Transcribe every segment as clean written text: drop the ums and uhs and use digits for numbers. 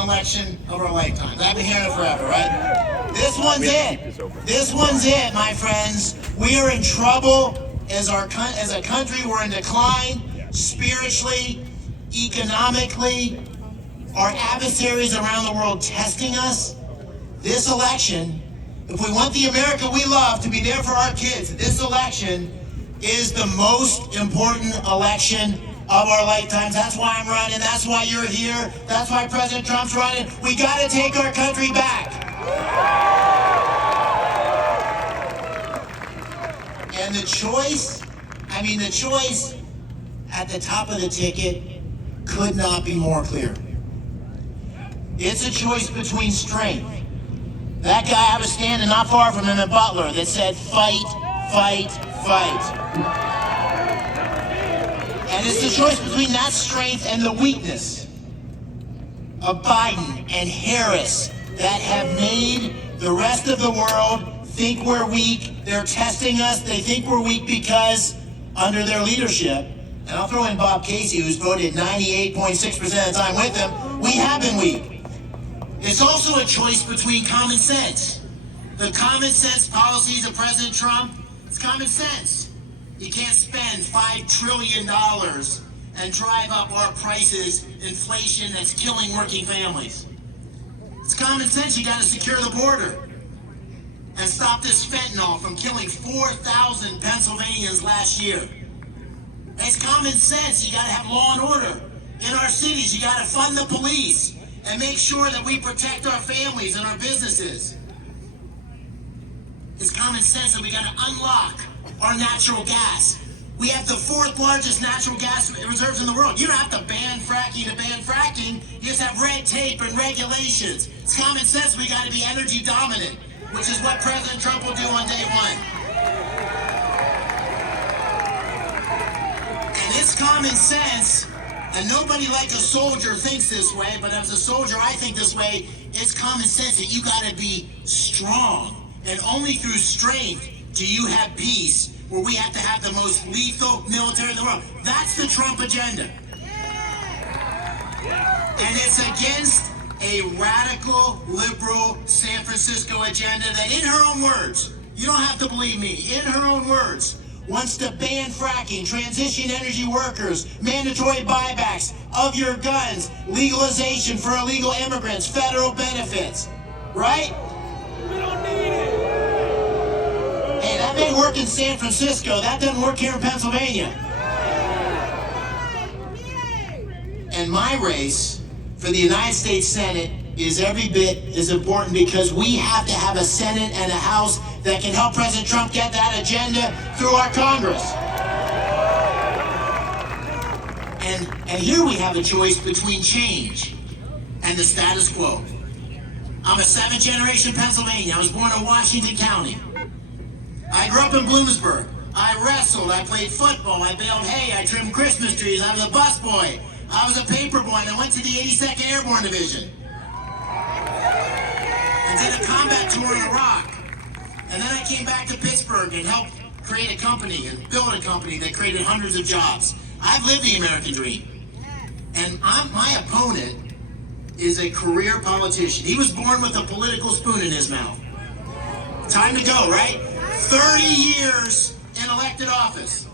important election of our lifetimes. I've been hearing it forever, right? This one's it. This one's it, my friends. We are in trouble as a country. We're in decline spiritually, economically. Our adversaries around the world testing us. This election, if we want the America we love to be there for our kids, this election is the most important election of our lifetimes. That's why I'm running. That's why you're here. That's why President Trump's running. We got to take our country back. And the choice at the top of the ticket could not be more clear. It's a choice between strength. That guy, I was standing not far from him in Butler, that said, fight, fight, fight. And it's the choice between that strength and the weakness of Biden and Harris that have made the rest of the world think we're weak. They're testing us. They think we're weak because under their leadership, and I'll throw in Bob Casey, who's voted 98.6% of the time with them, we have been weak. It's also a choice between common sense. The common sense policies of President Trump, it's common sense. You can't spend $5 trillion and drive up our prices, inflation that's killing working families. It's common sense. You got to secure the border and stop this fentanyl from killing 4,000 Pennsylvanians last year. It's common sense. You got to have law and order in our cities. You got to fund the police and make sure that we protect our families and our businesses. It's common sense that we got to unlock our natural gas. We have the 4th largest natural gas reserves in the world. You don't have to ban fracking to ban fracking. You just have red tape and regulations. It's common sense we got to be energy dominant, which is what President Trump will do on day one. And it's common sense, and nobody like a soldier thinks this way, but as a soldier I think this way. It's common sense that you got to be strong, and only through strength do you have peace, where we have to have the most lethal military in the world. That's the Trump agenda. And it's against a radical, liberal San Francisco agenda that, in her own words, you don't have to believe me, in her own words, wants to ban fracking, transition energy workers, mandatory buybacks of your guns, legalization for illegal immigrants, federal benefits, right? We don't need it. Hey, that may work in San Francisco. That doesn't work here in Pennsylvania. And my race for the United States Senate is every bit as important, because we have to have a Senate and a House that can help President Trump get that agenda through our Congress. And here we have a choice between change and the status quo. I'm a 7th generation Pennsylvanian. I was born in Washington County. I grew up in Bloomsburg. I wrestled, I played football, I baled hay, I trimmed Christmas trees, I was a busboy, I was a paper boy, and I went to the 82nd Airborne Division. And did a combat tour in Iraq. And then I came back to Pittsburgh and helped create a company and build a company that created hundreds of jobs. I've lived the American dream. And my opponent is a career politician. He was born with a political spoon in his mouth. Time to go, right? 30 years in elected office.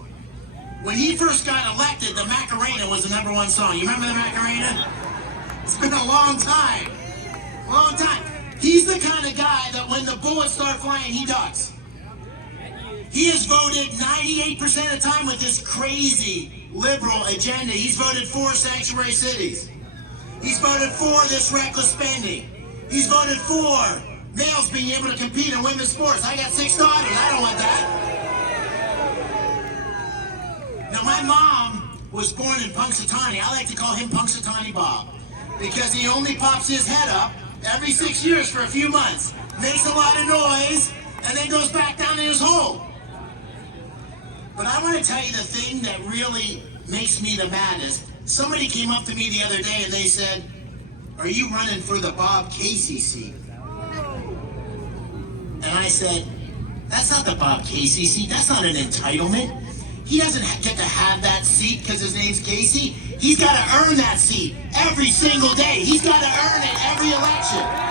When he first got elected, the Macarena was the #1 song. You remember the Macarena? It's been a long time. Long time. He's the kind of guy that when the bullets start flying, he ducks. He has voted 98% of the time with this crazy liberal agenda. He's voted for sanctuary cities. He's voted for this reckless spending. He's voted for males being able to compete in women's sports. I got 6 daughters. I don't want that. Now, my mom was born in Punxsutawney. I like to call him Punxsutawney Bob, because he only pops his head up every 6 years for a few months, makes a lot of noise, and then goes back down in his hole. But I want to tell you the thing that really makes me the maddest. Somebody came up to me the other day and they said, "Are you running for the Bob Casey seat?" And I said, "That's not the Bob Casey seat. That's not an entitlement. He doesn't get to have that seat because his name's Casey. He's got to earn that seat every single day. He's got to earn it the election.